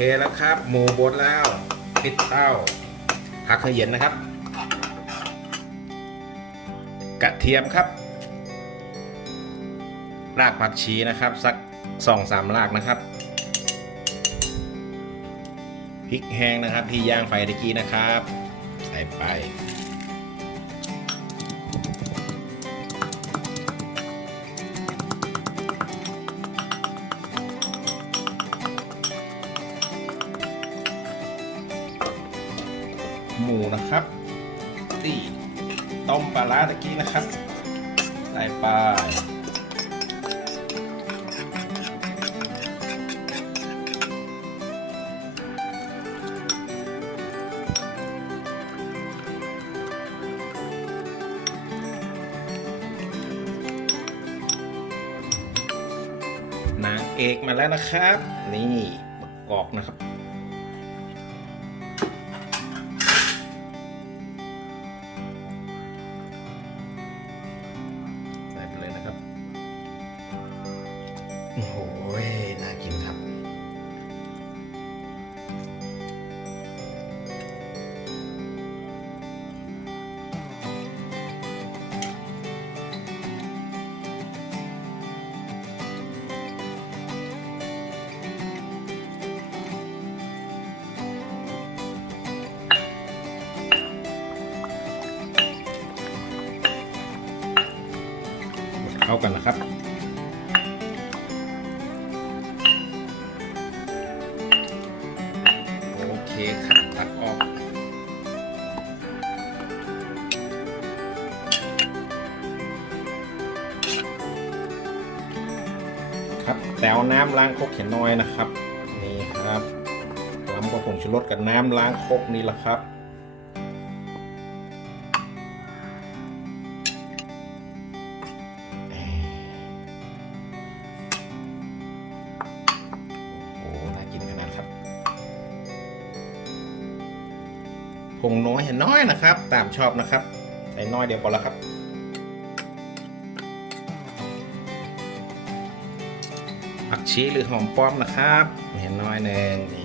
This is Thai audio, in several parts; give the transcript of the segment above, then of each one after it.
แล้วครับ หมูบดแล้ว ปิดเต้าพักให้เย็นนะครับ กระเทียมครับ รากผักชีนะครับ สักสองสามรากนะครับพริกแห้งนะครับที่ย่างไฟตะกี้นะครับ ใส่ไป มูนะครับตีต้มปลาร้าตะกี้นะครับใส่ไปนางเอกมาแล้วนะครับ นี่มะกอกนะครับ โอ้โหน่ากินครับ เข้ากันนะครับ ครับแต่เอาน้ำล้างครกเขียนน้อยนะครับนี่ครับลำกระผงชูรสกับน้ำล้างครกนี่แหละครับโอ้โหน่ากินขนาดครับผงน้อยเห็นน้อยนะครับ ตามชอบนะครับใส่น้อยเดียวพอแล้วครับ ผักชีหรือหอมป้อมนะครับเห็นน้อยหนึ่งนี่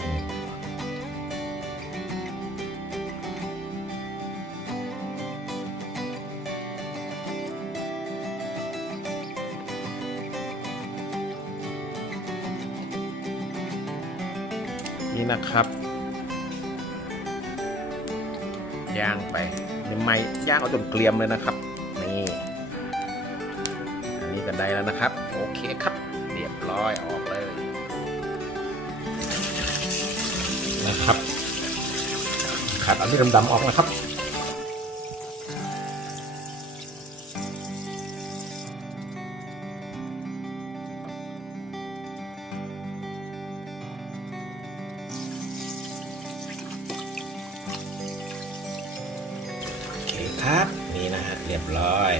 นี่นะครับย่างไปเดี๋ยวไม่ย่างเอาจนเกรียมเลยนะครับ นี่ อันนี้ก็ได้แล้วนะครับ โอเคครับ เรียบร้อยออกเลยนะครับขัดเอาที่ดำๆออกนะครับโอเคครับนี่นะฮะเรียบร้อย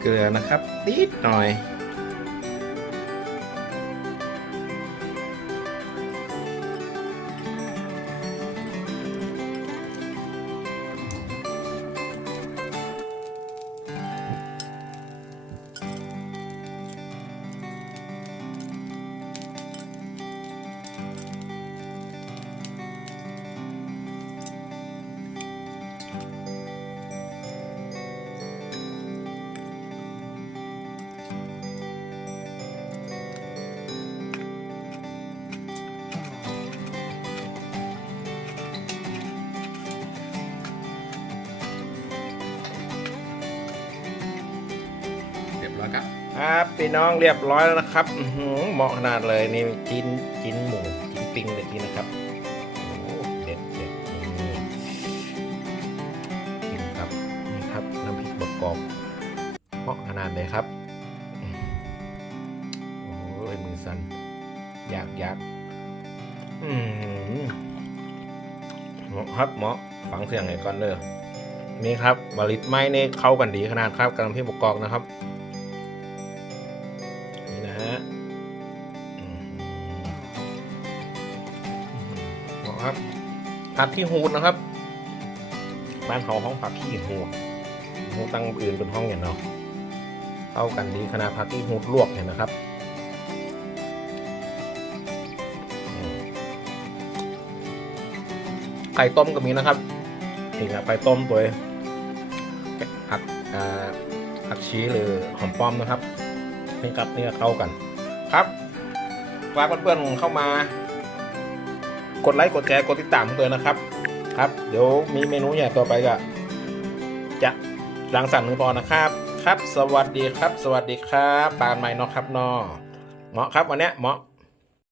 เกลือนะครับนิดหน่อย ร้อยครับครับพี่น้องเรียบร้อยแล้วนะครับหเหมาะขนาดเลยนี่จิ้นจิ้นหมูจิ้นปิ้งเลยทีนะครับเด็ดเด็ดนี่กินครับนี่ครับน้ำพริกบดกรอบเหมาะขนาดเลยครับโอ้ยมือสั่นอยากยักเหมาะครับเหมาะฟังเสียงไหนก่อนเด้อนี่ครับบริตไม้นี่เข้ากันดีขนาดครับกับน้ำพริกบกกอกนะครับ ผักขี้หูนะครับบ้านเขาห้องผักขี้หูหูตั้งอื่นเป็นห้องอย่างเนาะเข้ากันดีขนาดผักขี้หูลวกเห็นนะครับไข่ต้มก็มีนะครับนี่ครับไข่ต้มตัวผักอ่าผักชีหรือหอมป้อมนะครับนี่ครับนี่ก็เข้ากัน ครับฝากเพื่อนๆเข้ามา กดไลค์กดแชร์กดติดตามด้วยนะครับ ครับ เดี๋ยวมีเมนูใหญ่ต่อไปก็จะรังสรรค์มือพอนะครับ ครับ สวัสดีครับ สวัสดีครับปานใหม่เนาะครับเนาะเหมาะครับวันเนี้ยเหมาะ